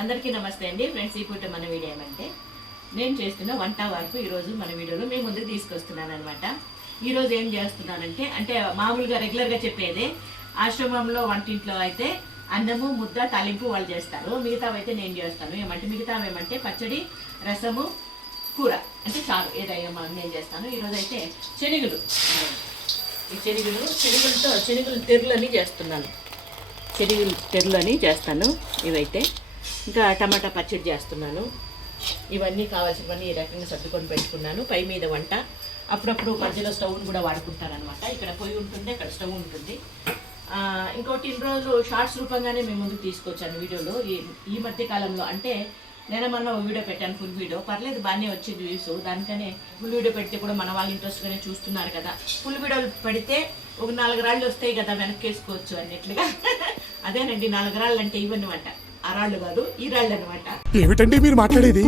అందరికీ నమస్తే అండి ఫ్రెండ్స్. ఈ పూట మన వీడియో ఏమంటే నేను చేస్తున్న వంట వరకు ఈరోజు మన వీడియోలో మేము ముందుకు తీసుకొస్తున్నాను అనమాట. ఈరోజు ఏం చేస్తున్నానంటే అంటే మామూలుగా రెగ్యులర్గా చెప్పేదే ఆశ్రమంలో వంటింట్లో అయితే అన్నము ముద్ద తాలింపు వాళ్ళు చేస్తారు, మిగతావైతే నేను చేస్తాను. మిగతావేమంటే పచ్చడి రసము కూర అంటే చారు ఏదైనా నేను చేస్తాను. ఈరోజు అయితే శనగలు తెరులని చేస్తున్నాను. శనగలు తెరులని చేస్తాను. ఇవైతే ఇంకా టమాటా పచ్చడి చేస్తున్నాను. ఇవన్నీ కావాల్సినవన్నీ ఈ రకంగా సర్దుకొని పెట్టుకున్నాను. పై మీద వంట అప్పుడప్పుడు మధ్యలో స్టవ్ని కూడా వాడుకుంటాను అనమాట. ఇక్కడ పొయ్యి ఉంటుంది, అక్కడ స్టవ్ ఉంటుంది. ఇంకోటి ఇన్ని రోజులు షార్ట్స్ రూపంగానే మేము ముందుకు తీసుకొచ్చాను వీడియోలో. ఈ మధ్య కాలంలో అంటే మొన్న వీడియో పెట్టాను, ఫుల్ వీడియో పర్లేదు బాగానే వచ్చింది వ్యూస్. దానికనే ఫుల్ వీడియో పెడితే కూడా మన వాళ్ళు ఇంట్రెస్ట్గానే చూస్తున్నారు కదా. ఫుల్ వీడియోలు పెడితే ఒక 4 రాళ్ళు వస్తాయి కదా, వెనక్కి వేసుకోవచ్చు అన్నట్లుగా. అదేనండి 4 రాళ్ళు అంటే ఇవన్నమాట, ఆ రాళ్ళు కాదు ఈ రాళ్ళు అనమాట. ఏమిటండి మీరు మాట్లాడేది?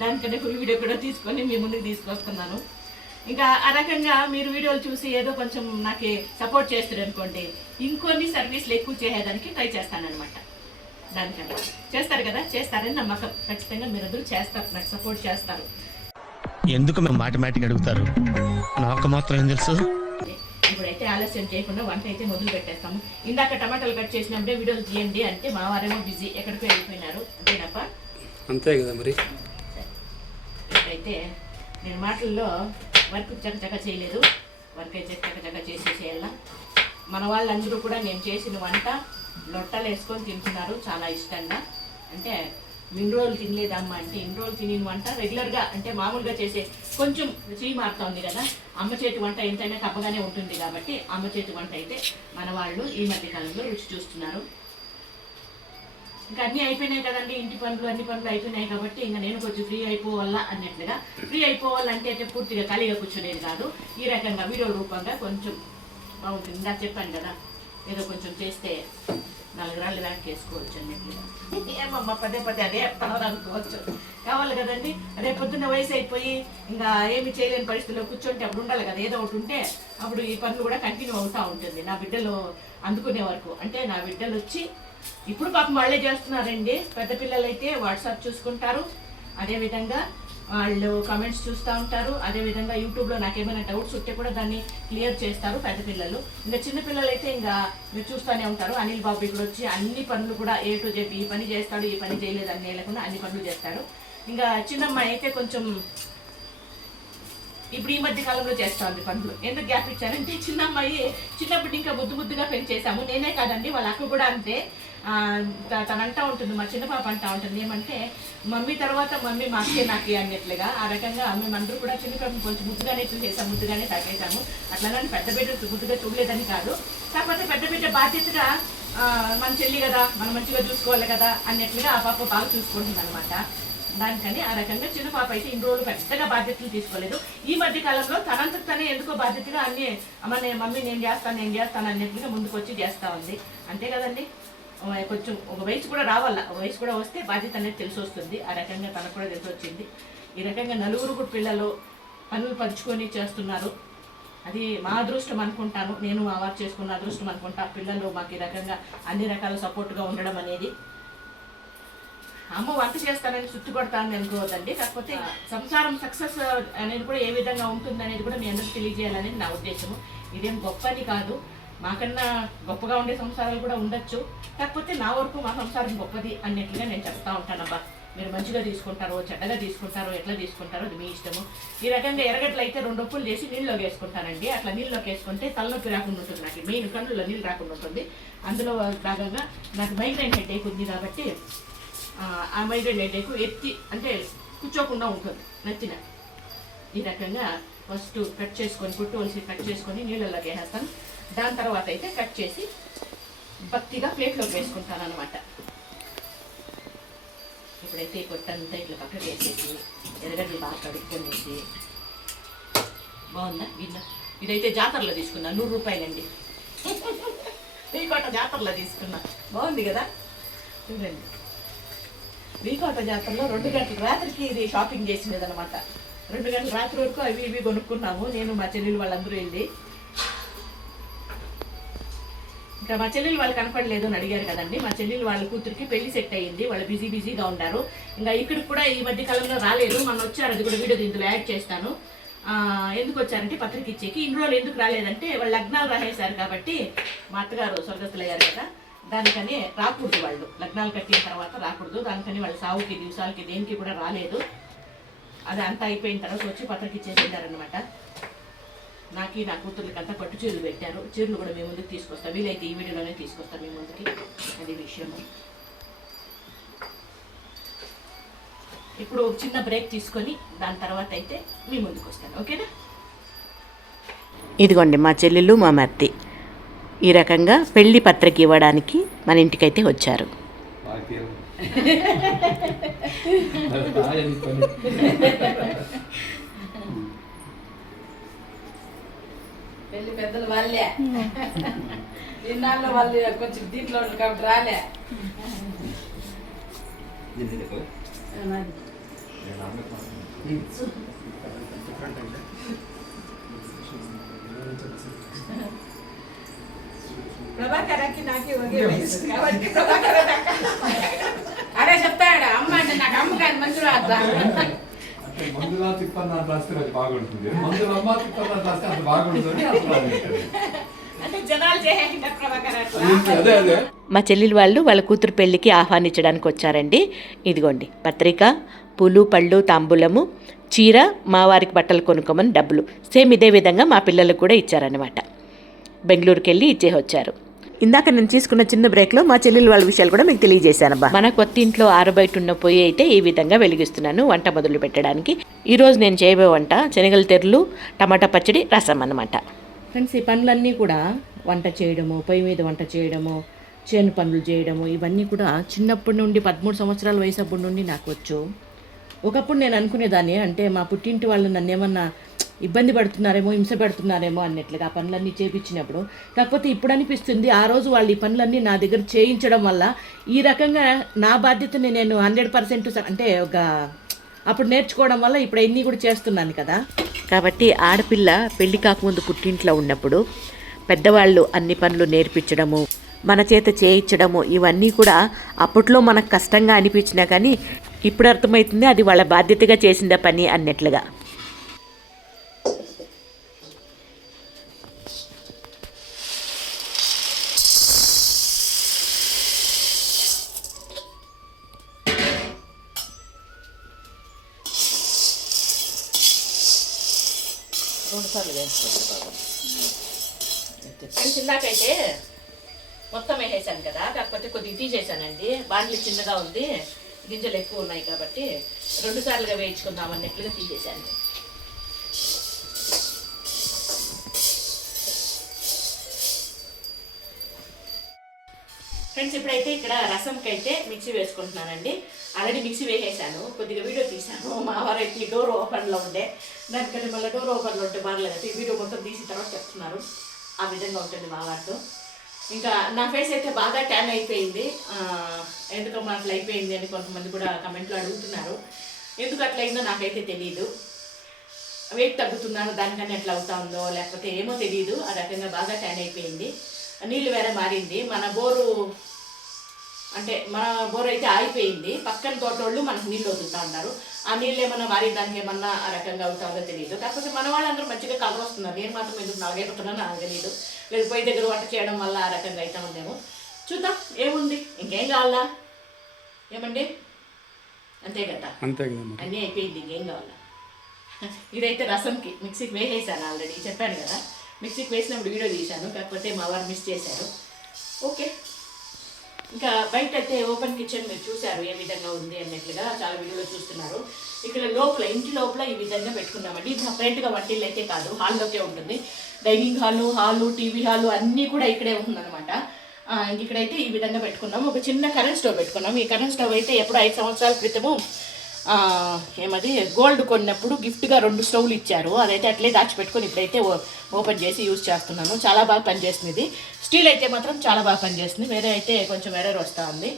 దానికనే ఫుల్ వీడియో కూడా తీసుకొని మీ ముందుకు తీసుకొస్తున్నాను. ఇంకా ఆ రకంగా మీరు వీడియోలు చూసి ఏదో కొంచెం నాకు సపోర్ట్ చేస్తారు అనుకోండి, ఇంకొన్ని సర్వీస్లు ఎక్కువ చేయడానికి ట్రై చేస్తానన్నమాట. దానికన్నా చేస్తారు కదా, చేస్తారని నమ్మకం. ఖచ్చితంగా మీరు అందరూ చేస్తారు, నాకు సపోర్ట్ చేస్తారు. ఎందుకు మేము మాటిమాటికి అడుగుతారు? నాకు మాత్రం ఏం తెలుసు. ఇప్పుడైతే ఆలస్యం చేయకుండా వంట అయితే మొదలు పెట్టేస్తాము. ఇందాక టమాటాలు కట్ చేసినప్పుడే వీడియోలు తీయండి అంటే మా వారేమో బిజీ, ఎక్కడికి వెళ్ళిపోయినారు అంతేనప్ప. అంతే కదా మరి. ఇప్పుడైతే నేను మాటల్లో వర్క్ చక్కచక్క చేయలేదు, వర్క్ అయితే చక్కచక్క చేయాల. మన వాళ్ళందరూ కూడా నేను చేసిన వంట లొట్టలు వేసుకొని తింటున్నారు చాలా ఇష్టంగా. అంటే ఇన్ని రోజులు తినలేదమ్మా అంటే ఇన్ని రోజులు తిని వంట రెగ్యులర్గా అంటే మామూలుగా చేసే కొంచెం రుచి మారుతుంది కదా. అమ్మ చేతి వంట ఎంతైనా తప్పగానే ఉంటుంది కాబట్టి అమ్మ చేతి వంట అయితే మన వాళ్ళు ఈ మధ్య కాలంలో రుచి చూస్తున్నారు. ఇంకా అన్నీ అయిపోయినాయి కదండి, ఇంటి పనులు అన్ని పనులు అయిపోయినాయి కాబట్టి ఇంకా నేను కొంచెం ఫ్రీ అయిపోవాలా అన్నట్లుగా. ఫ్రీ అయిపోవాలంటే అయితే పూర్తిగా ఖాళీగా కూర్చునేది కాదు, ఈ రకంగా వీడియో రూపంగా కొంచెం బాగుంటుంది. ఇందా చెప్పాను కదా, ఏదో కొంచెం చేస్తే 4 రాళ్ళు వెనక్కి వేసుకోవచ్చు అన్నట్లుగా. ఏమమ్మా పదే అదే అనుకోవచ్చు, కావాలి కదండి. అదే పొద్దున్న వయసు అయిపోయి ఇంకా ఏమి చేయలేని పరిస్థితిలో కూర్చుంటే అప్పుడు ఉండాలి కదా, ఏదో ఒకటి ఉంటే అప్పుడు ఈ పనులు కూడా కంటిన్యూ అవుతూ ఉంటుంది. నా బిడ్డలు అందుకునే వరకు అంటే నా బిడ్డలు వచ్చి ఇప్పుడు పాపం వాళ్ళే చేస్తున్నారండి. పెద్ద పిల్లలు అయితే వాట్సాప్ చూసుకుంటారు, అదేవిధంగా వాళ్ళు కామెంట్స్ చూస్తూ ఉంటారు, అదేవిధంగా యూట్యూబ్లో నాకేమైనా డౌట్స్ ఉంటే కూడా దాన్ని క్లియర్ చేస్తారు పెద్ద పిల్లలు. ఇంకా చిన్నపిల్లలు అయితే ఇంకా మీరు చూస్తూనే ఉంటారు. అనిల్ బాబు ఇక్కడ వచ్చి అన్ని పనులు కూడా ఏ టు జెడ్, ఈ పని చేస్తాడు ఈ పని చేయలేదు అని లేకుండా అన్ని పనులు చేస్తాడు. ఇంకా చిన్నమ్మాయి అయితే కొంచెం ఇప్పుడు ఈ మధ్య కాలంలో చేస్తాను పనులు. ఎందుకు గ్యాప్ ఇచ్చానంటే చిన్నమ్మాయి చిన్నప్పుడు ఇంకా ముద్దుగా పెంచేసాము. నేనే కాదండి వాళ్ళ అక్క కూడా అంతే. తను అంటూ ఉంటుంది, మా చిన్న పాప అంటూ ఉంటుంది ఏమంటే మమ్మీ తర్వాత మమ్మీ మా అక్కే నాకి అన్నట్లుగా. ఆ రకంగా మేమందరూ కూడా చిన్న పాపం కొంచెం ముద్దుగానే చూసేసాము, ముద్దుగానే తాకేసాము. అట్లా పెద్ద బిడ్డ ముద్దుగా చూడలేదని కాదు, కాకపోతే పెద్ద బిడ్డ బాధ్యతగా మన చెల్లి కదా మనం మంచిగా చూసుకోవాలి కదా అన్నట్లుగా ఆ పాప బాగా చూసుకుంటుంది అనమాట. దానికని ఆ రకంగా చిన్న పాప అయితే ఇన్ని రోజులు పెద్దగా బాధ్యతలు తీసుకోలేదు. ఈ మధ్య కాలంలో తనంతకు తనే ఎందుకో బాధ్యతగా అన్ని మమ్మీ నేను చేస్తాను అన్నట్లుగా ముందుకు వచ్చి చేస్తూ ఉంది. అంతే కదండి, కొంచెం ఒక వయసు కూడా రావాల, ఒక వయసు కూడా వస్తే బాధ్యత అనేది తెలిసి వస్తుంది. ఆ రకంగా తనకు కూడా తెలిసి వచ్చింది. ఈ రకంగా 4 పిల్లలు పనులు పంచుకొని చేస్తున్నారు. అది మా అదృష్టం అనుకుంటాను, నేను మా వారు చేసుకున్న అదృష్టం అనుకుంటా. పిల్లలు మాకు ఈ రకంగా అన్ని రకాల సపోర్ట్గా ఉండడం అనేది. అమ్మ వంట చేస్తానని చుట్టుపడతానని అనుకోవద్దండి, కాకపోతే సంసారం సక్సెస్ అనేది కూడా ఏ విధంగా ఉంటుంది అనేది కూడా మీ అందరికీ తెలియజేయాలనేది నా ఉద్దేశము. ఇదేం గొప్పని కాదు, మాకన్నా గొప్పగా ఉండే సంసారాలు కూడా ఉండొచ్చు, కాకపోతే నా వరకు మా సంసారం గొప్పది అన్నట్లుగా నేను చెప్తా ఉంటానబ్బా. మీరు మంచిగా తీసుకుంటారో చెడ్డగా తీసుకుంటారో ఎట్లా తీసుకుంటారో అది మీ ఇష్టము. ఈ రకంగా ఎర్రగడ్డలు అయితే 2 ఉప్పులు చేసి నీళ్ళలోకి వేసుకుంటానండి. అట్లా నీళ్ళలోకి వేసుకుంటే తలనొప్పి రాకుండా ఉంటుంది, నాకు మెయిన్ కళ్ళులో నీళ్ళు రాకుండా ఉంటుంది. అందులో భాగంగా నాకు మైగ్రైన్ హెడేక్ ఉంది కాబట్టి ఆ మైగ్రైన్ హెడేక్ ఎత్తి అంటే కూర్చోకుండా ఉంటుంది నచ్చిన. ఈ రకంగా ఫస్ట్ కట్ చేసుకొని పుట్టువలసి కట్ చేసుకొని నీళ్ళలోకి వేసేస్తాను. దాని తర్వాత అయితే కట్ చేసి భక్తిగా ప్లేట్లోకి వేసుకుంటాను అనమాట. ఇప్పుడైతే పొట్టంతా ఇట్లా పక్కకు వేసేసి ఎర్రగడ్డలు బాగా కడుక్కొనేసి బాగుందా గిన్నె. ఇదైతే జాతరలో తీసుకున్నా, 100 రూపాయలండి. వీకోట జాతరలో తీసుకున్నా, బాగుంది కదా చూడండి. వీకోట జాతరలో 2 గంటల రాత్రికి ఇది షాపింగ్ చేసినది అనమాట. 2 గంటల రాత్రి వరకు అవి ఇవి కొనుక్కున్నాము, నేను మా చెల్లెలు వాళ్ళందరూ వెళ్ళి. ఇంకా మా చెల్లెలు వాళ్ళు కనపడలేదు అని అడిగారు కదండి. మా చెల్లెలు వాళ్ళ కూతురికి పెళ్లి సెట్ అయ్యింది, వాళ్ళు బిజీగా ఉన్నారు. ఇంకా ఇక్కడికి కూడా ఈ మధ్య కాలంలో రాలేదు, మనం వచ్చారు, అది కూడా వీడియో దీంట్లో యాడ్ చేస్తాను. ఎందుకు వచ్చారంటే పత్రిక ఇచ్చేకి. ఇన్ని రోజులు ఎందుకు రాలేదంటే వాళ్ళు లగ్నాలు రాసేశారు కాబట్టి, మా అత్తగారు స్వర్గస్థులయ్యారు కదా, దానికని రాకూడదు, వాళ్ళు లగ్నాలు కట్టిన తర్వాత రాకూడదు, దానికని వాళ్ళ సావుకి దివసాలకి దేనికి కూడా రాలేదు. అది అంతా అయిపోయిన తర్వాత వచ్చి పత్రిక ఇచ్చేసింటారనమాట. నాకు నా కూతుర్లకంతా పట్టు చీరలు పెట్టారు. చీరలు కూడా మేము ముందుకు తీసుకొస్తాం, వీలైతే ఈ వీడియోలోనే తీసుకొస్తాం మీ ముందుకి. అది విషయము. ఇప్పుడు ఒక చిన్న బ్రేక్ తీసుకొని దాని తర్వాత అయితే మీ ముందుకు వస్తాను, ఓకేనా? ఇదిగోండి మా చెల్లెళ్ళు మా మర్ది ఈ రకంగా పెళ్లి పత్రిక ఇవ్వడానికి మన ఇంటికైతే వచ్చారు. పెళ్లి పెద్దలు వాళ్ళే, ఇన్నాళ్ళు వాళ్ళు కొంచెం దీంట్లో కాబట్టి రాలే. ప్రభాకరకి నాకు ఒకే వయసు కాబట్టి ప్రభాకర్ అదే చెప్తాడు, అమ్మ అంటే నాకు అమ్మ కాదు మంచిగా మందులా తిప్పన్నా రాస్తే అది బాగుంటుంది, మందులమ్మ తిప్పన్నా రాస్తే అది బాగుంటుంది. అంటే జనాలు చేసేసింటారు ప్రభాకర్ అట్లా. అదే అదే మా చెల్లెలు వాళ్ళు వాళ్ళ కూతురు పెళ్ళికి ఆహ్వానించడానికి వచ్చారండి. ఇదిగోండి పత్రిక, పూలు పళ్ళు తాంబూలము, చీర, మా వారికి బట్టలు కొనుక్కోమని డబ్బులు. సేమ్ ఇదే విధంగా మా పిల్లలకు కూడా ఇచ్చారనమాట. బెంగళూరుకి వెళ్ళి ఇచ్చే వచ్చారు. ఇందాక నేను తీసుకున్న చిన్న బ్రేక్లో మా చెల్లెలు వాళ్ళ విషయాలు కూడా మీకు తెలియజేశానబ్బా. మన కొత్త ఇంట్లో ఆరుబయట ఉన్న పొయ్యి అయితే ఈ విధంగా వెలిగిస్తున్నాను వంట మొదలు పెట్టడానికి. ఈరోజు నేను చేయబోయే వంట శనగల తెరలు, టమాటా పచ్చడి, రసం అన్నమాట. ఫ్రెండ్స్, ఈ పనులన్నీ కూడా వంట చేయడము, పొయ్యి మీద వంట చేయడము, చేను పనులు చేయడము, ఇవన్నీ కూడా చిన్నప్పటి నుండి 13 సంవత్సరాల వయసు అప్పటి నుండి నాకు వచ్చు. ఒకప్పుడు నేను అనుకునేదాన్ని, అంటే మా పుట్టింటి వాళ్ళు నన్ను ఏమన్నా ఇబ్బంది పడుతున్నారేమో, హింస పెడుతున్నారేమో అన్నట్లుగా ఆ పనులన్నీ చేయించినప్పుడు. కాకపోతే ఇప్పుడు అనిపిస్తుంది, ఆ రోజు వాళ్ళు ఈ పనులన్నీ నా దగ్గర చేయించడం వల్ల ఈ రకంగా నా బాధ్యతని నేను 100% అంటే ఒక అప్పుడు నేర్చుకోవడం వల్ల ఇప్పుడు అన్నీ కూడా చేస్తున్నాను కదా. కాబట్టి ఆడపిల్ల పెళ్లి కాకముందు పుట్టింట్లో ఉన్నప్పుడు పెద్దవాళ్ళు అన్ని పనులు నేర్పించడము, మన చేత చేయించడము, ఇవన్నీ కూడా అప్పట్లో మనకు కష్టంగా అనిపించినా కానీ ఇప్పుడు అర్థమవుతుంది అది వాళ్ళ బాధ్యతగా చేసిందే పని అన్నట్లుగా. చిన్నకైతే మొత్తం వేసేసాను కదా, కాకపోతే కొద్దిగా తీసేసానండి. బాండ్లు చిన్నగా ఉంది, గింజలు ఎక్కువ ఉన్నాయి కాబట్టి 2 సార్లుగా వేయించుకుందాం అన్నట్లుగా తీసేసాను. ఫ్రెండ్స్, ఇప్పుడైతే ఇక్కడ రసంకి అయితే మిక్సీ వేసుకుంటున్నానండి. ఆల్రెడీ మిక్సీ వేసేసాను, కొద్దిగా వీడియో తీసాను. మా వారైతే ఈ డోర్ ఓపెన్లో ఉండే, దానికంటే మళ్ళీ డోర్ ఓపెన్లో ఉంటే బాగలేదు. ఈ వీడియో మొత్తం తీసిన తర్వాత చెప్తున్నారు, ఆ విధంగా ఉంటుంది మా వారితో. ఇంకా నా ఫేస్ అయితే బాగా ట్యాన్ అయిపోయింది. ఎందుకమ్మా అట్లా అయిపోయింది అని కొంతమంది కూడా కమెంట్లో అడుగుతున్నారు. ఎందుకు అట్లా అయిందో నాకైతే తెలియదు. వెయిట్ తగ్గుతున్నాను దానికన్నా ఎట్లా అవుతా ఉందో లేకపోతే ఏమో తెలియదు. ఆ రకంగా బాగా ట్యాన్ అయిపోయింది. నీళ్ళు వేరే మారింది. మన బోరు అయితే ఆగిపోయింది. పక్కన తోటోళ్ళు మనకు నీళ్ళు వదులుతూ ఉంటారు. ఆ నీళ్ళు ఏమన్నా మారి దానికి ఏమన్నా ఆ రకంగా అవుతుందో తెలియదు. కాకపోతే మన వాళ్ళందరూ మంచిగా కలర్ వస్తున్నారు. నేను మాత్రం ఎందుకు నాగేస్తున్నానో నాకు తెలియదు. లేదు పొయ్యి దగ్గర వంట చేయడం వల్ల ఆ రకంగా అవుతా ఉందేమో. చూద్దాం, ఏముంది, ఇంకేం కావాలా ఏమండి, అంతే కదా, అంతే కదా, అన్నీ అయిపోయింది, ఇంకేం కావాలా. ఇదైతే రసంకి మిక్సీకి వేసేసాను, ఆల్రెడీ చెప్పాను కదా. మిక్సీకి వేసినప్పుడు వీడియో తీశాను, కాకపోతే మా వారు మిస్ చేశారు. ఓకే, ఇంకా బయట అయితే ఓపెన్ కిచెన్ మీరు చూశారు ఏ విధంగా ఉంది అన్నట్లుగా, చాలా వీడియోలో చూస్తున్నారు. ఇక్కడ లోపల ఇంటి లోపల ఈ విధంగా పెట్టుకున్నామండి. ఇది సపరేట్గా వంటిల్లు అయితే కాదు, హాల్లోకే ఉంటుంది. డైనింగ్ హాలు, టీవీ హాలు అన్నీ కూడా ఇక్కడే ఉంటుందన్నమాట. ఇక్కడైతే ఈ విధంగా పెట్టుకున్నాము. ఒక చిన్న కరెంట్ స్టవ్ పెట్టుకున్నాము. ఈ కరెంట్ స్టవ్ అయితే ఎప్పుడు 5 సంవత్సరాల క్రితము ఏమది గోల్డ్ కొన్నప్పుడు గిఫ్ట్గా 2 స్టవ్లు ఇచ్చారు. అదైతే అట్లే దాచిపెట్టుకొని ఇప్పుడైతే ఓపెన్ చేసి యూజ్ చేస్తున్నాను. చాలా బాగా పనిచేస్తుంది. ఇది స్టీల్ అయితే మాత్రం చాలా బాగా పనిచేస్తుంది. వేరే అయితే కొంచెం ఎర్రర్ వస్తూ ఉంది.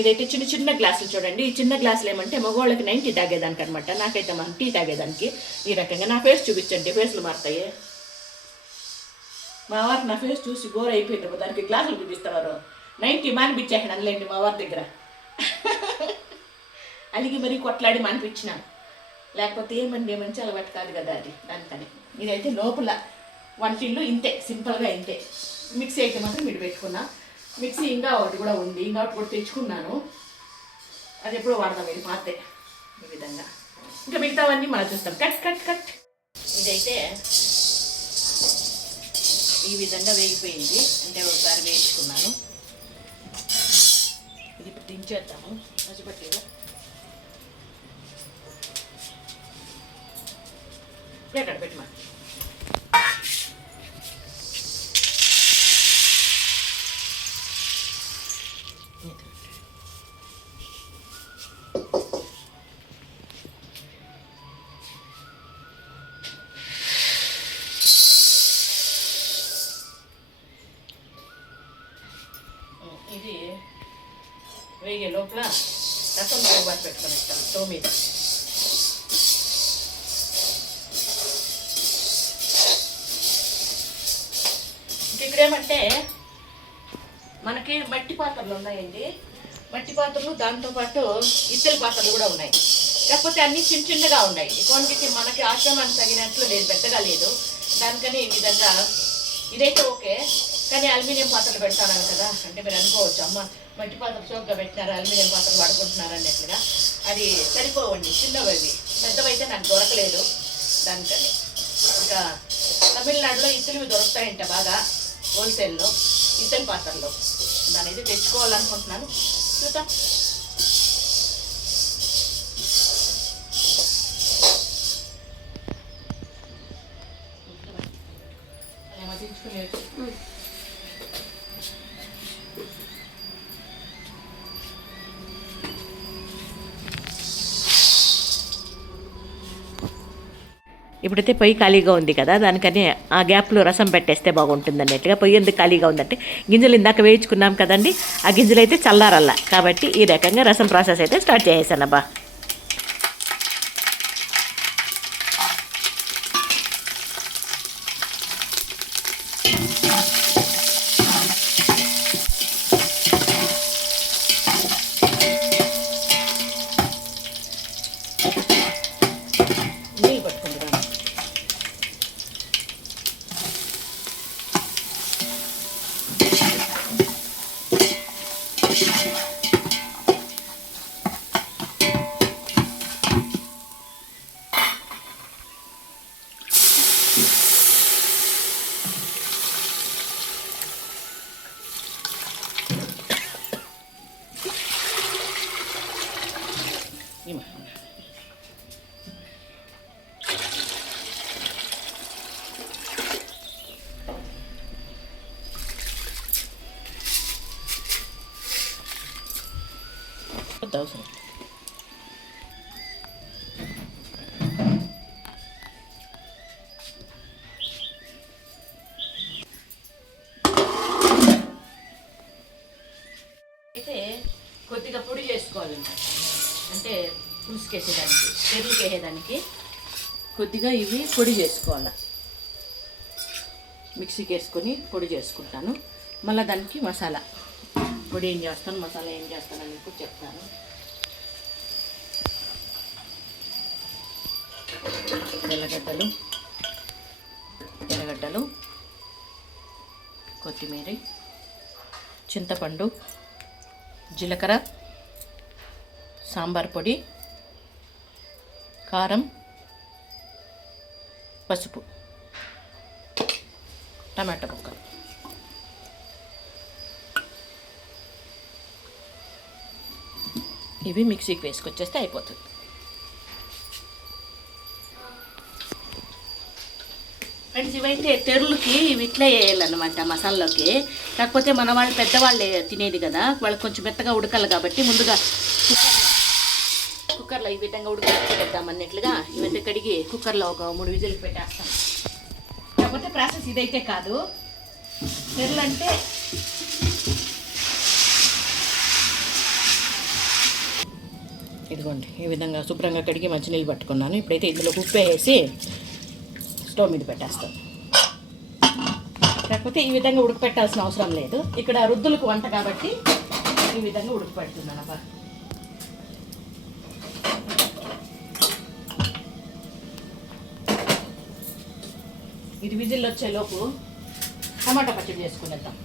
ఇదైతే చిన్న గ్లాసులు చూడండి. ఈ చిన్న గ్లాసులు ఏమంటే మగవాళ్ళకి 90 తాగేదానికి అనమాట. నాకైతే మనం టీ తాగేదానికి. ఈ రకంగా నా ఫేస్ చూపించండి, ఫేస్లు మారుతాయి. మా వారు నా ఫేస్ చూసి బోర్ అయిపోయింది, దానికి గ్లాసులు చూపిస్తున్నారు. 90 మానిపించాను అనలేండి మా వారి దగ్గర. అలిగి మరీ కొట్లాడి మానిపించినాను, లేకపోతే ఏమండి మంచి అలవాటు కాదు కదా అది, దానికని. ఇదైతే లోపల వంటిల్లు ఇంతే, సింపుల్గా ఇంతే. మిక్సీ అయితే మాత్రం మీరు పెట్టుకున్నా. మిక్సీ ఇంకా ఒకటి కూడా ఉంది, ఇంకా ఒకటి కూడా తెచ్చుకున్నాను, అది ఎప్పుడో వాడదాం. ఇది పాతే ఈ విధంగా. ఇంకా మిగతావన్నీ మనం చూస్తాం. Cut cut cut. ఇదైతే ఈ విధంగా వేగిపోయింది, అంటే ఒకసారి వేయించుకున్నాను. ఇది ఇప్పుడు దించేద్దాము. మర్చిపట్లేదు అక్కడ పెట్టి మా ఇది వేగే లోపల రసం తోబాటు పెట్టుకొని ఇస్తాను స్టవ్ మీద. ఇక్కడేమంటే మనకి మట్టి పాత్రలు ఉన్నాయండి, మట్టి పాత్రలు, దాంతోపాటు ఇత్తడి పాత్రలు కూడా ఉన్నాయి. కాకపోతే అన్నీ చిన్న చిన్నగా ఉన్నాయి. ఈ క్వాంటిటీ మనకి ఆశ్రమానికి తగినట్లు లేదు, పెద్దగా లేదు. దానికని ఈ విధంగా ఇదైతే ఓకే, కానీ అల్యూమినియం పాత్రలు పెడతాను కదా అంటే మీరు అనుకోవచ్చు, అమ్మ మట్టి పాత్ర చోక్గా పెట్టినారు, అల్యూమినియం పాత్రలు వాడుకుంటున్నారు అన్నట్లుగా. అది సరిపోవండి, చిన్నవి అవి. పెద్దవైతే నాకు దొరకలేదు దానికని. ఇంకా తమిళనాడులో ఇత్తడివి దొరుకుతాయంట బాగా హోల్సేల్లో, ఇత్తడి పాత్రల్లో. దాని అయితే తెచ్చుకోవాలనుకుంటున్నాను, చూద్దాం. ఇప్పుడైతే పొయ్యి ఖాళీగా ఉంది కదా, దానికని ఆ గ్యాప్లో రసం పెట్టేస్తే బాగుంటుంది అన్నట్టుగా. పొయ్యి ఎందుకు ఖాళీగా ఉందంటే గింజలు ఇందాక వేయించుకున్నాం కదండి, ఆ గింజలు అయితే చల్లారల్లా. కాబట్టి ఈ రకంగా రసం ప్రాసెస్ అయితే స్టార్ట్ చేసేసానబ్బా. నీళ్ళు పట్టుకుంటున్నాను. అవసరం అయితే కొద్దిగా పొడి చేసుకోవాలన్నమాట. అంటే పులుసుకేసేదానికి, పెరుగుకి వేసేదానికి కొద్దిగా ఇవి పొడి చేసుకోవాలి. మిక్సీకి వేసుకొని పొడి చేసుకుంటాను. మళ్ళీ దానికి మసాలా పొడి ఏం చేస్తాను, మసాలా ఏం చేస్తానని కూడా చెప్తాను. ఎర్రగడ్డలు, కొత్తిమీర, చింతపండు, జీలకర్ర, సాంబార్ పొడి, కారం, పసుపు, టమాటా ముక్కలు. ఇవి మిక్సీకి వేసుకొచ్చేస్తే అయిపోతుంది. ఫ్రెండ్స్, ఇవైతే తెరులకి ఇవి ఇట్లా వేయాలన్నమాట మసాలాలోకి. కాకపోతే మన వాళ్ళు పెద్దవాళ్ళే తినేది కదా, వాళ్ళకి కొంచెం మెత్తగా ఉడకాలి కాబట్టి ముందుగా కుక్కర్లో ఈ విధంగా ఉడకబెట్టేద్దాం అన్నట్లుగా ఇవైతే కడిగి కుక్కర్లో ఒక 3 విజిల్స్ పెట్టేస్తాం. కాకపోతే ప్రాసెస్ ఇదైతే కాదు. తెరులు అంటే ఇదిగోండి, ఈ విధంగా శుభ్రంగా కడిగి మంచినీళ్ళు పట్టుకున్నాను. ఇప్పుడైతే ఇందులో ఉప్పు వేసి స్టవ్ మీద పెట్టేస్తాను. కాకపోతే ఈ విధంగా ఉడకపెట్టాల్సిన అవసరం లేదు. ఇక్కడ రుద్దులకు వంట కాబట్టి ఈ విధంగా ఉడకపెడుతున్నాను అబ్బా. ఇది విజిల్ వచ్చేలోపు టమాటా పచ్చడి చేసుకునేద్దాం.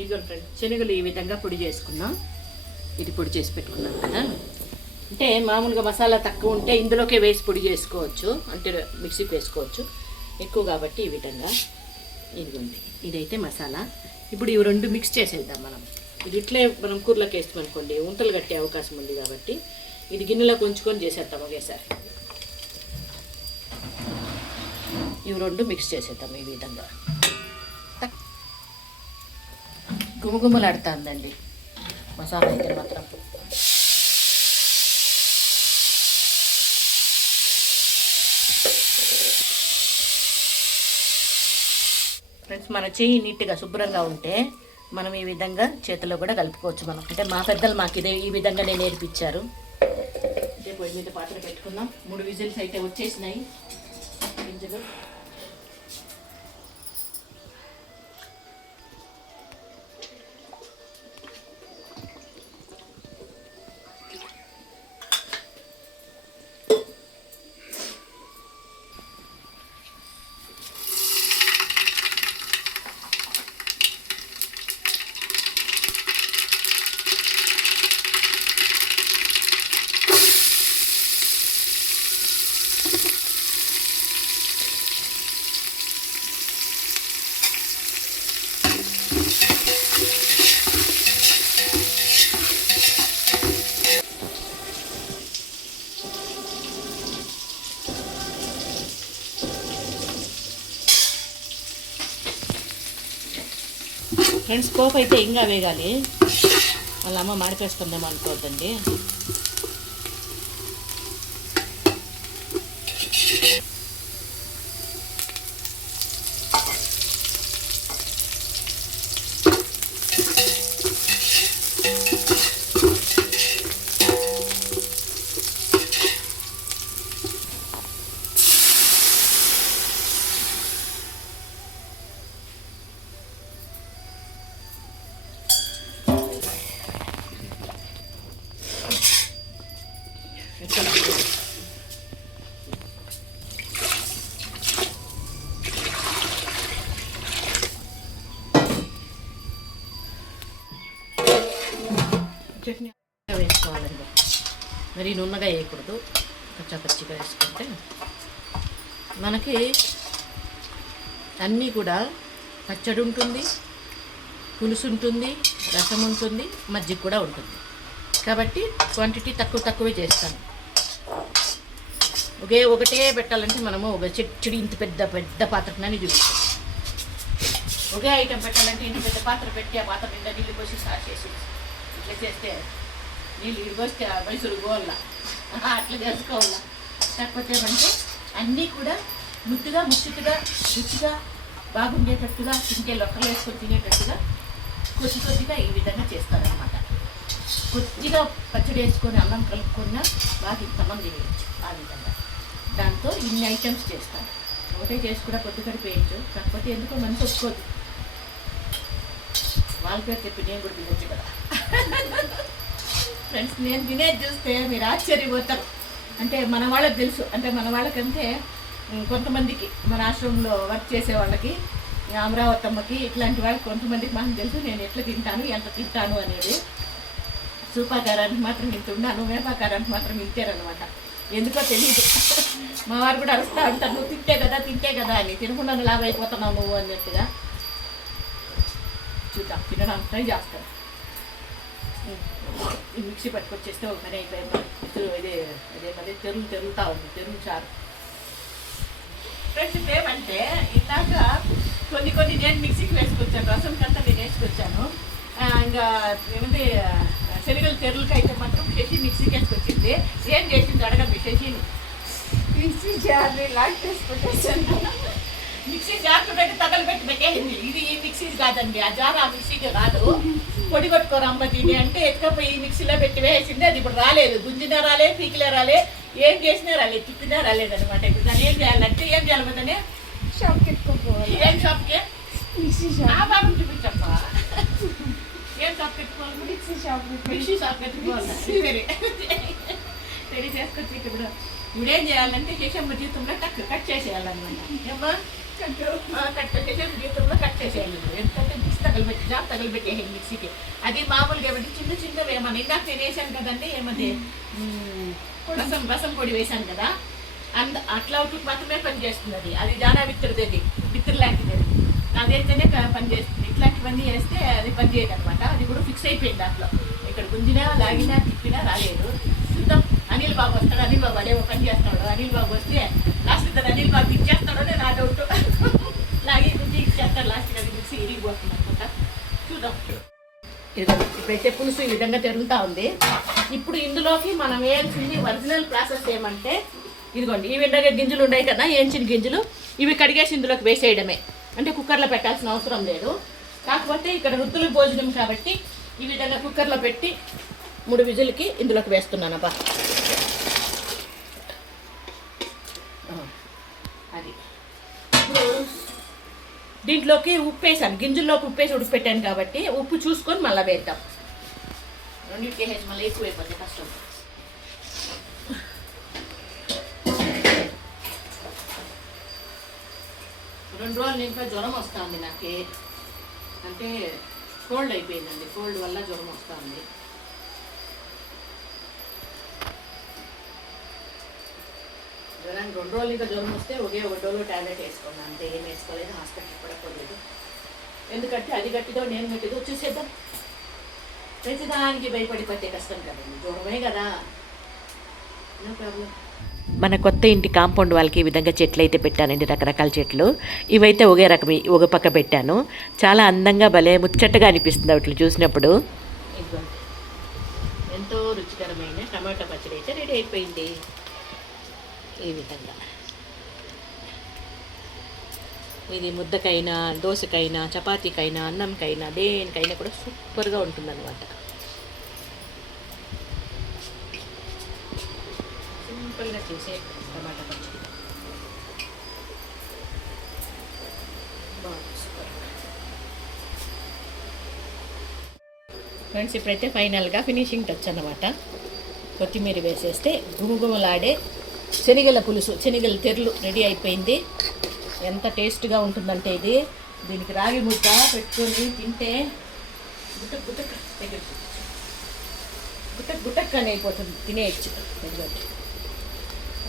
ఇదిగో ఫ్రెండ్, శనగలు ఈ విధంగా పొడి చేసుకున్నాం. ఇది పొడి చేసి పెట్టుకున్నాం కదా. అంటే మామూలుగా మసాలా తక్కువ ఉంటే ఇందులోకే వేసి పొడి చేసుకోవచ్చు, అంటే మిక్సీకి వేసుకోవచ్చు. ఎక్కువ కాబట్టి ఈ విధంగా ఇదిగోండి, ఇదైతే మసాలా. ఇప్పుడు ఇవి రెండు మిక్స్ చేసేద్దాం మనం. ఇది ఇట్లే మనం కూరలోకి వేస్తాం అనుకోండి, ఉంటలు కట్టే అవకాశం ఉంది కాబట్టి ఇది గిన్నెలో కొంచుకొని చేసేద్దాం ఒకేసారి. ఇవి రెండు మిక్స్ చేసేద్దాం ఈ విధంగా. గుమగుమలాడుతుందండి మసాలా అయితే మాత్రం. ఫ్రెండ్స్, మన చెయ్యి నీట్గా శుభ్రంగా ఉంటే మనం ఈ విధంగా చేతిలో కూడా కలుపుకోవచ్చు మనం. అంటే మా పెద్దలు మాకు ఇదే ఈ విధంగానే నేర్పించారు. అంటే పొయ్యి మీద పాత్ర పెట్టుకున్నాం. 3 విజిల్స్ అయితే వచ్చేసినాయి. గింజలు ఫ్రెండ్స్, పోపు అయితే ఇంకా వేగాలి. వాళ్ళ అమ్మ మాడిపేస్తుందేమో అనుకోవద్దండి. చట్నీ వేసుకోవాలండి. మరి నున్నగా వేయకూడదు, పచ్చిగా వేసుకుంటే మనకి అన్నీ కూడా పచ్చడి ఉంటుంది, పులుసు ఉంటుంది, రసం ఉంటుంది, మజ్జిగ కూడా ఉంటుంది. కాబట్టి క్వాంటిటీ తక్కువే చేస్తాను. ఒకటే పెట్టాలంటే మనము ఒక చెడి ఇంత పెద్ద పాత్రని చూపిస్తాం. ఒకే ఐటెం పెట్టాలంటే ఇంత పెద్ద పాత్ర పెట్టి ఆ పాత్ర నిండా నీళ్ళు పోసి స్టార్ట్ చేసి ఇట్లా చేస్తే నీళ్ళు ఇడిపోస్తే మైసూరు గోళ్ళ అట్లా చేసుకోవాలా. కాకపోతే ఏమంటే అన్నీ కూడా ముద్దుగా రుచిగా బాగుండేటట్టుగా తింటే లొక్కలు వేసుకొని తినేటట్టుగా కొద్దిగా ఈ విధంగా చేస్తారనమాట. కొద్దిగా పచ్చడి వేసుకొని అన్నం కలుపుకున్నా బాగా ఇంతమంది తినేయచ్చు ఆ విధంగా. దాంతో ఇన్ని ఐటమ్స్ చేస్తాను. ఒకటే చేసి కూడా కొద్దిగా వేయచ్చు, కాకపోతే ఎందుకో మనసు ఒప్పుకోదు. వాళ్ళ పేరు చెప్పి నేను కూడా తినొచ్చు కదా. ఫ్రెండ్స్, నేను తినేది చూస్తే మీరు ఆశ్చర్యపోతారు. అంటే మన వాళ్ళకి తెలుసు, అంటే మన వాళ్ళకంటే కొంతమందికి మన ఆశ్రమంలో వర్క్ చేసే వాళ్ళకి, అమరావతమ్మకి, ఇట్లాంటి వాళ్ళకి కొంతమందికి మాకు తెలుసు నేను ఎట్లా తింటాను, ఎంత తింటాను అనేది. సూపాకారానికి మాత్రం ఇంత ఉన్నాను, వేపాకారానికి మాత్రం ఇంతేరనమాట. ఎందుకో తెలియదు. మా వారు కూడా అరుస్తూ ఉంటారు, నువ్వు తింటే కదా అని. తినకుండా లాభ అయిపోతున్నావు నువ్వు అన్నట్టుగా. చూద్దాం, తినడానికి ట్రై చేస్తాను. ఈ మిక్సీ పట్టుకొచ్చేస్తే ఒక పని అయిపోయింది. అదే తెరుగుతూ ఉంది, తెరుగు చారు. ఫ్రెండ్స్, ఏమంటే ఇలాగ కొన్ని నేను మిక్సీకి వేసుకొచ్చాను, రసం కంతా నేను వేసుకొచ్చాను. ఇంకా ఏమంటే శనగల తెరువులకి అయితే మాత్రం శశి మిక్సీకి వేసుకొచ్చింది. ఏం చేసింది అడగండి శశిని. మిక్సీ జార్ని లాక్ చేసి పెట్టేసాను. మిక్సీ జార్ పెట్టి తగలబెట్టి పెట్టేసింది. ఇది ఈ మిక్సీ కాదండి, ఆ జార్ ఆ మిక్సీకి రాదు. పొడి కొట్టుకోరు అమ్మ దీన్ని అంటే ఎత్తుకపోయి ఈ మిక్సీలో పెట్టి వేసింది. అది ఇప్పుడు రాలేదు, గుంజినా రాలే, పీకిలే రాలే, ఏం చేసినా రాలేదు, తిప్పినా రాలేదనమాట. ఇప్పుడు దాన్ని ఏం చేయాలంటే ఏం చేయాలి దాన్ని? షాప్కి ఎత్తుకోపోవాలి. ఏం షాప్కి? Mixie shop. ఆ బాబు చూపించమ్మా, ఏం షాప్ పెట్టుకోవాలి? మిక్సీ షాప్ పెట్టుకోవాలి. సరే చేసుకొచ్చి ఇప్పుడు ఇప్పుడేం చేయాలంటే శేషమ్మ జీవితంలో కట్ చేసేయాలన్నమాట. ఏమ్మా కట్ శేషమ్మ జీవితంలో కట్ చేసేయాలి. ఎందుకంటే మిక్సీ తగలబెట్టి జాబ్ తగలబెట్టేయాలి మిక్సీకి. అది మామూలుగా ఏమంటే చిన్నవి ఏమన్నా ఇందాక నేను వేసాను కదండి, ఏమంటే రసం పొడి వేసాను కదా, అట్లా ఒకటి మాత్రమే పనిచేస్తుంది. అది జానా విత్తరుది, విత్తరు లాంటిది. అదైతేనే పనిచేస్తుంది. ఇట్లాంటివన్నీ వేస్తే అది పనిచేయదు అనమాట. అది కూడా ఫిక్స్ అయిపోయింది దాంట్లో. ఇక్కడ గుంజినా లాగినా తిప్పినా రాలేదు. చూద్దాం, అనిల్ బాబు వస్తాడు. అనిల్ బాబు అదేమో పని చేస్తాడు. అనిల్ బాబు వస్తే లాస్ట్ ఇద్దరు అనిల్ బాబు ఇచ్చేస్తాడో నేను ఆ డౌట్. లాగి గుంజి ఇచ్చేస్తాడు లాస్ట్కి. అది మిక్సీ ఇరిగిపోతుంది అనుకుంటా. చూద్దాం. ఇప్పుడైతే పులుసు ఈ విధంగా జరుగుతూ ఉంది. ఇప్పుడు ఇందులోకి మనం వేయాల్సింది ఒరిజినల్ ప్రాసెస్ ఏమంటే ఇదిగోండి, ఈ విధంగా గింజలు ఉన్నాయి కదా, ఏంచిన గింజలు, ఇవి కడిగేసి ఇందులోకి వేసేయడమే. అంటే కుక్కర్లో పెట్టాల్సిన అవసరం లేదు. కాకపోతే ఇక్కడ వృత్తుల భోజనం కాబట్టి ఈ విధంగా కుక్కర్లో పెట్టి 3 విజిల్కి ఇందులోకి వేస్తున్నానబ్బా. అది ఇప్పుడు దీంట్లోకి ఉప్పు వేసాను, గింజల్లోకి ఉప్పు వేసి ఉడికిపెట్టాను కాబట్టి ఉప్పు చూసుకొని మళ్ళీ వేద్దాం. రెండింటికి వేసి మళ్ళీ ఎక్కువ అయిపోతుంది, కష్టం. రెండు రోజులు ఇంకా జ్వరం వస్తుంది నాకు. అంటే కోల్డ్ అయిపోయిందండి, కోల్డ్ వల్ల జ్వరం వస్తుంది. జ్వరానికి 2 రోజులు ఇంకా జ్వరం వస్తే ఒక డోలో టాబ్లెట్ వేసుకున్నాను, అంతే. ఏం వేసుకోలేదు, హాస్పిటల్ కూడా పోలేదు. ఎందుకంటే అది గట్టిదో నేను గట్టిదో చూసేద్దాం. ప్రతిదానికి భయపడిపోతే కష్టం కదండి, జ్వరమే కదా. No problem. మన కొత్త ఇంటి కాంపౌండ్ వాళ్ళకి ఈ విధంగా చెట్లు అయితే పెట్టానండి, రకరకాల చెట్లు. ఇవైతే ఒకే రకం, ఒక పక్క పెట్టాను. చాలా అందంగా భలే ముచ్చటగా అనిపిస్తుంది వాటిని చూసినప్పుడు. ఎంతో రుచికరమైన టమాటా పచ్చడి అయితే రెడీ అయిపోయింది. ఈ విధంగా ఇది ముద్దకైనా, దోశకైనా, చపాతీకైనా, అన్నంకైనా, దేనికైనా కూడా సూపర్గా ఉంటుందన్నమాట. సింపుల్గా చేసే టమాటా పచ్చడి ఫ్రెండ్స్. ఇప్పుడైతే ఫైనల్గా ఫినిషింగ్ టచ్ అన్నమాట. కొత్తిమీర వేసేస్తే గుమగుమలాడే శనగల పులుసు, శనగల తెరలు రెడీ అయిపోయింది. ఎంత టేస్ట్గా ఉంటుందంటే ఇది, దీనికి రాగి ముద్ద పెట్టుకొని తింటే గుటక్ అని అయిపోతుంది, తినేయచ్చు. ఎందుకంటే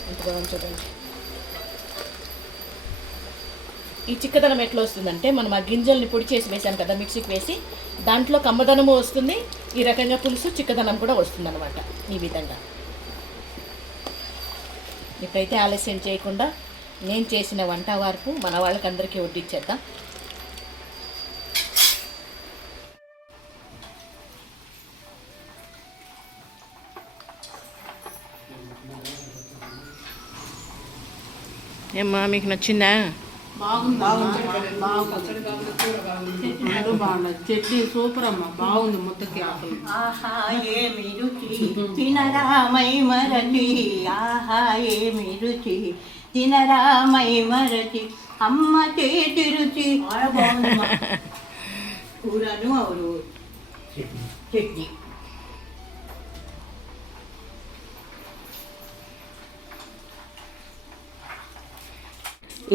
ఎంత బాగుంది చూడండి. ఈ చిక్కదనం ఎట్లా వస్తుందంటే, మనం ఆ గింజల్ని పొడి చేసి వేసాం కదా మిక్సీకి వేసి, దాంట్లో కమ్మదనము వస్తుంది, ఈ రకంగా పులుసు చిక్కదనం కూడా వస్తుంది అనమాట. ఈ విధంగా ఇప్పుడైతే ఆలస్యం చేయకుండా నేను చేసిన వంట వరకు మన వాళ్ళకందరికీ వడ్డిచ్చేద్దాం. ఏమ్మా, మీకు నచ్చిందా? బాగుంది బాగుంది చట్నీ సూపర్ అమ్మా బాగుంది ముద్దకి ఆకలి ఆహా ఏమి రుచి తినరామై మరచి ఆహా ఏమి రుచి తినరామై మరచి అమ్మ చేతి రుచి బాగుందమ్మా కూరను ಅವರು చట్నీ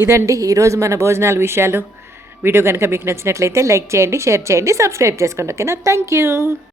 ఇదండి ఈరోజు మన భోజనాల విషయాలు. వీడియో కనుక మీకు నచ్చినట్లయితే లైక్ చేయండి, షేర్ చేయండి, సబ్స్క్రైబ్ చేసుకోండి. ఓకేనా? Thank you.